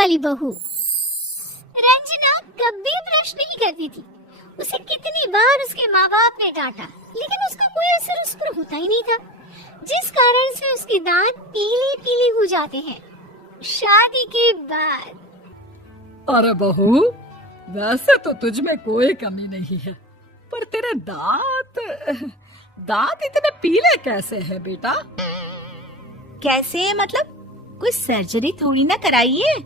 वाली बहू। रंजना कभी ब्रश नहीं करती थी। उसे कितनी बार उसके माँ बाप ने डांटा, लेकिन उसका कोई असर उस पर होता ही नहीं था, जिस कारण से उसके दांत पीले पीले हो जाते हैं। शादी के बाद। अरे बहू, वैसे तो तुझ में कोई कमी नहीं है, पर तेरे दांत इतने पीले कैसे हैं बेटा? कैसे मतलब? कोई सर्जरी थोड़ी ना कराई है।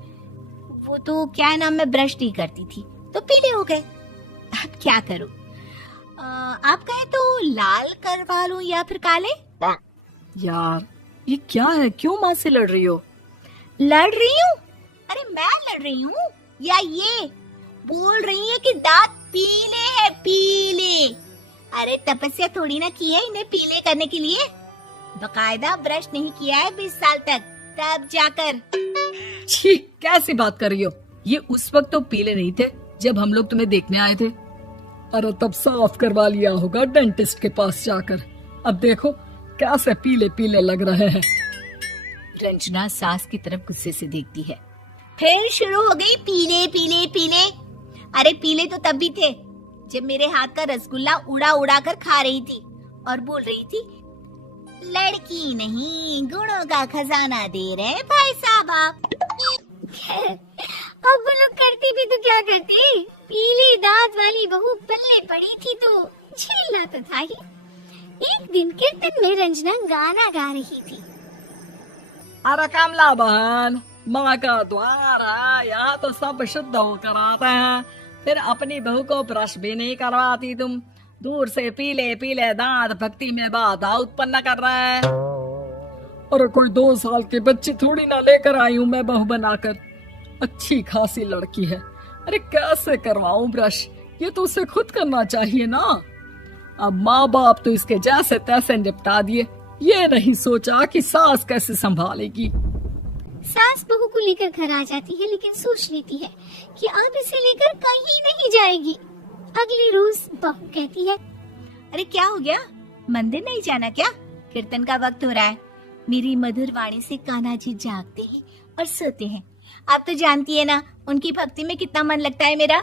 वो तो क्या नाम, मैं ब्रश नहीं करती थी तो पीले हो गए। अब क्या करूं? आप कहें तो लाल करवा लूं या फिर काले? यार ये क्या है, क्यों माँ से लड़ रही हो? लड़ रही हूँ? अरे मैं लड़ रही हूँ या ये बोल रही है कि दांत पीले है, पीले। अरे तपस्या थोड़ी ना की है इन्हें पीले करने के लिए। बकायदा ब्रश नहीं किया है 20 साल तक, तब जाकर। छी, कैसी बात कर रही हो? ये उस वक्त तो पीले नहीं थे जब हम लोग तुम्हें देखने आए थे। अरे तब साफ करवा लिया होगा डेंटिस्ट के पास जाकर। अब देखो कैसे पीले पीले लग रहे हैं। रंजना सास की तरफ गुस्से से देखती है। फिर शुरू हो गई पीले पीले पीले। अरे पीले तो तब भी थे जब मेरे हाथ का रसगुल्ला उड़ा उड़ा कर खा रही थी और बोल रही थी, लड़की नहीं गुणों का खजाना दे रहे भाई साहब आप। अब वो लोग करती भी तो क्या करती, पीले दांत वाली बहू पल्ले पड़ी थी तो झेलना तो था ही। एक दिन कीर्तन में रंजना गाना गा रही थी। अरे कमला बहन, माँ का द्वार है, यहाँ तो सब शुद्ध होकर आते हैं, फिर अपनी बहू को ब्रश भी नहीं करवाती तुम। दूर से पीले पीले दांत भक्ति में बाधा उत्पन्न कर रहे हैं। अरे कोई 2 साल के बच्चे थोड़ी ना लेकर आई हूँ मैं बहू बनाकर। अच्छी खासी लड़की है, अरे कैसे करवाऊं ब्रश? ये तो उसे खुद करना चाहिए ना। अब माँ बाप तो इसके जैसे तैसे निपटा दिए, ये नहीं सोचा कि सास कैसे संभालेगी। सास बहू को लेकर घर आ जाती है, लेकिन सोच लेती है कि अब इसे लेकर कहीं नहीं जाएगी। अगले रोज बहू कहती है, अरे क्या हो गया, मंदिर नहीं जाना क्या? कीर्तन का वक्त हो रहा है। मेरी मधुर वाणी से कान्हा जी जागते हैं और सोते हैं। आप तो जानती है ना उनकी भक्ति में कितना मन लगता है मेरा।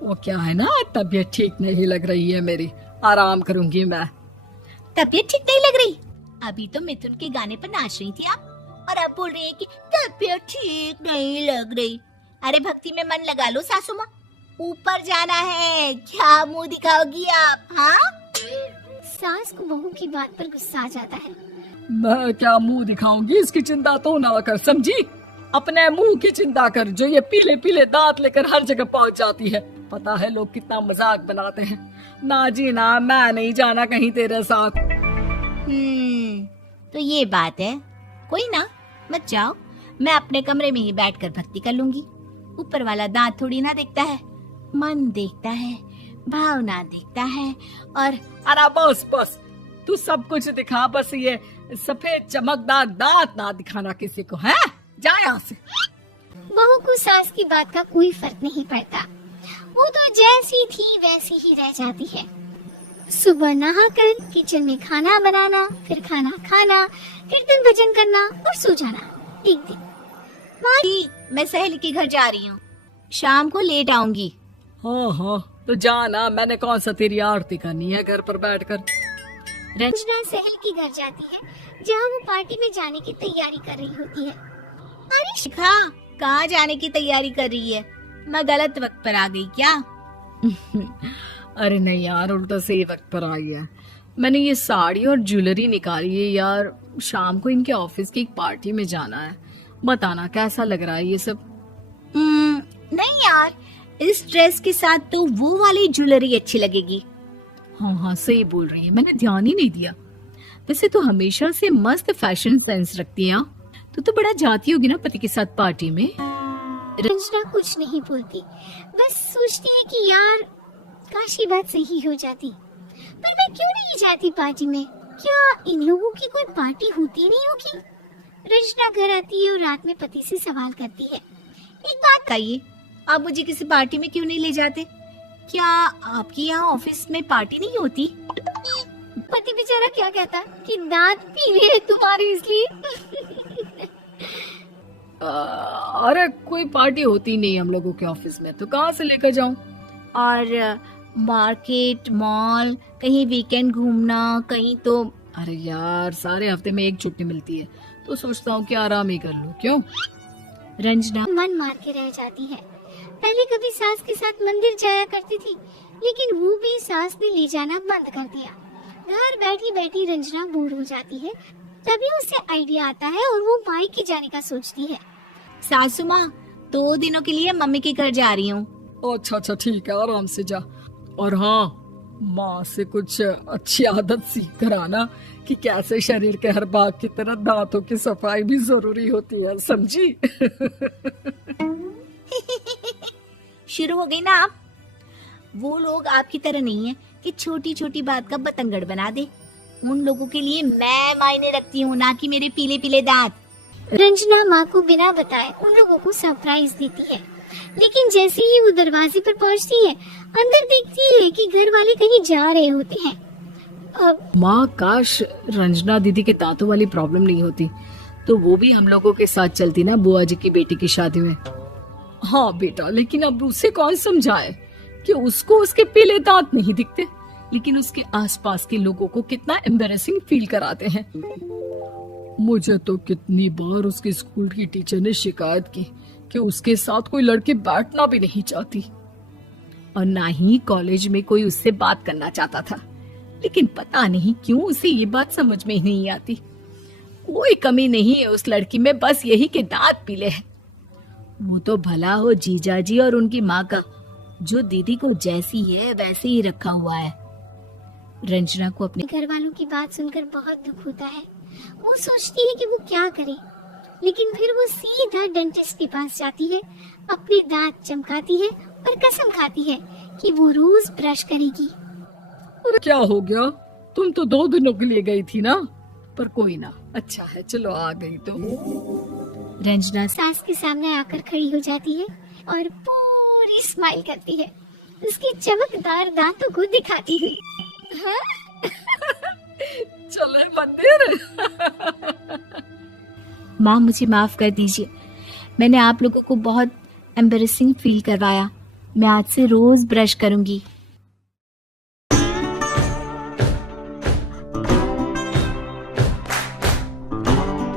वो क्या है ना, तबीयत ठीक नहीं लग रही है मेरी, आराम करूंगी मैं। तबीयत ठीक नहीं लग रही? अभी तो मिथुन के गाने पर नाच रही थी आप, और अब बोल रही है कि तबीयत ठीक नहीं लग रही। अरे भक्ति में मन लगा लो सासू माँ, ऊपर जाना है, क्या मुंह दिखाओगी आप? हाँ, सास को बहू की बात पर गुस्सा आ जाता है। मैं क्या मुंह दिखाऊंगी, इसकी चिंता तो ना कर, समझी? अपने मुंह की चिंता कर, जो ये पीले पीले दांत लेकर हर जगह पहुंच जाती है। पता है लोग कितना मजाक बनाते हैं। ना जी ना, मैं नहीं जाना कहीं तेरे साथ। तो ये बात है। कोई ना, मत जाओ, मैं अपने कमरे में ही बैठकर भक्ति कर लूंगी। ऊपर वाला दांत थोड़ी ना देखता है, मन देखता है, भावना देखता है। और अरे बस बस, तू सब कुछ दिखा, बस ये सफेद चमकदार दांत ना दिखाना किसी को, है? जा यहाँ से। बहू को सास की बात का कोई फर्क नहीं पड़ता, वो तो जैसी थी वैसी ही रह जाती है। सुबह नहाकर किचन में खाना बनाना, फिर खाना खाना, कीर्तन भजन करना और सो जाना। एक दिन मैं सहेली के घर जा रही हूँ, शाम को लेट आऊंगी। हाँ हाँ, तो जाना, मैंने कौन सा तेरी आरती करनी है घर पर बैठकर। रंजना सहेली के घर जाती है, जहाँ वो पार्टी में जाने की तैयारी कर रही होती है। अरे शिखा, कहाँ जाने की तैयारी कर रही है? मैं गलत वक्त पर आ गई क्या? अरे नहीं यार, उल्टा सही वक्त पर आ गया। मैंने ये साड़ी और ज्वेलरी निकाली है यार, शाम को इनके ऑफिस की एक पार्टी में जाना है। बताना कैसा लग रहा है ये सब? नहीं यार, इस ड्रेस के साथ तो वो वाली ज्वेलरी अच्छी लगेगी। हाँ हाँ, सही बोल रही है, मैंने ध्यान ही नहीं दिया। वैसे तो हमेशा से मस्त फैशन सेंस रखती है। तो बड़ा जाती होगी ना पति के साथ पार्टी में। रंजना कुछ नहीं बोलती, बस सोचती है कि यार काश ये बात सही हो जाती, पर मैं क्यों नहीं जाती पार्टी में? क्या इन लोगों की कोई पार्टी होती नहीं होगी? रंजना घर आती है और रात में पति से सवाल करती है, एक बात कहिए, आप मुझे किसी पार्टी में क्यों नहीं ले जाते? क्या आपके यहाँ ऑफिस में पार्टी नहीं होती? पति बेचारा क्या कहता कि दांत पीले हैं तुम्हारे इसलिए। अरे कोई पार्टी होती नहीं हम लोगों के ऑफिस में, तो कहाँ से लेकर जाऊं? और मार्केट, मॉल, कहीं वीकेंड घूमना, कहीं तो। अरे यार सारे हफ्ते में एक छुट्टी मिलती है, तो सोचता हूँ कि आराम ही कर लूं। क्यों? रंजना मन मार के रह जाती है। पहले कभी सास के साथ मंदिर जाया करती थी, लेकिन वो भी सास ने ले जाना बंद कर दिया। घर बैठी बैठी रंजना बोर हो जाती है। तभी उसे आइडिया आता है और वो मायके जाने का सोचती है। सासू माँ, 2 दिनों के लिए मम्मी के घर जा रही हूँ। अच्छा ठीक है, आराम से जा। और हाँ, माँ से कुछ अच्छी आदत सीख कर आना कि कैसे शरीर के हर भाग की तरह दांतों की सफाई भी जरूरी होती है, समझी? शुरू हो गई ना आप। वो लोग आपकी तरह नहीं है कि छोटी छोटी बात का बतंगड़ बना दे। उन लोगों के लिए मैं मायने रखती हूँ, ना कि मेरे पीले पीले दांत। रंजना माँ को बिना बताए उन लोगों को सरप्राइज देती है, लेकिन जैसे ही वो दरवाजे पर पहुँचती है, अंदर देखती है कि घर वाले कहीं जा रहे होते हैं। माँ, काश रंजना दीदी के दांतों वाली प्रॉब्लम नहीं होती, तो वो भी हम लोगों के साथ चलती ना बुआ जी की बेटी की शादी में। हाँ बेटा, लेकिन अब उसे कौन समझाए कि उसको उसके पीले दांत नहीं दिखते, लेकिन उसके आसपास के लोगों को कितना एम्बैरेसिंग फील कराते हैं। मुझे तो कितनी बार उसके स्कूल की टीचर ने शिकायत की कि उसके साथ कोई लड़की बैठना भी नहीं चाहती, और ना ही कॉलेज में कोई उससे बात करना चाहता था। लेकिन पता नहीं क्यों उसे ये बात समझ में ही नहीं आती। कोई कमी नहीं है उस लड़की में, बस यही कि दांत पीले हैं। वो तो भला हो जीजा जी और उनकी माँ का, जो दीदी को जैसी है वैसे ही रखा हुआ है। रंजना को अपने घर वालों की बात सुनकर बहुत दुख होता है। वो सोचती है कि वो क्या करे, लेकिन फिर वो सीधा डेंटिस्ट के पास जाती है, अपने दांत चमकाती है और कसम खाती है कि वो रोज ब्रश करेगी। और क्या हो गया? तुम तो 2 दिनों के लिए गई थी ना, पर कोई ना, अच्छा है, चलो आ गई तो। रंजना सास के सामने आकर खड़ी हो जाती है और पूरी स्माइल करती है, उसकी चमकदार दांतों को दिखाती हुई। हाँ? चले मंदिर। माँ, मुझे माफ कर दीजिए, मैंने आप लोगों को बहुत एम्बैरेसिंग फील करवाया। मैं आज से रोज ब्रश करूंगी।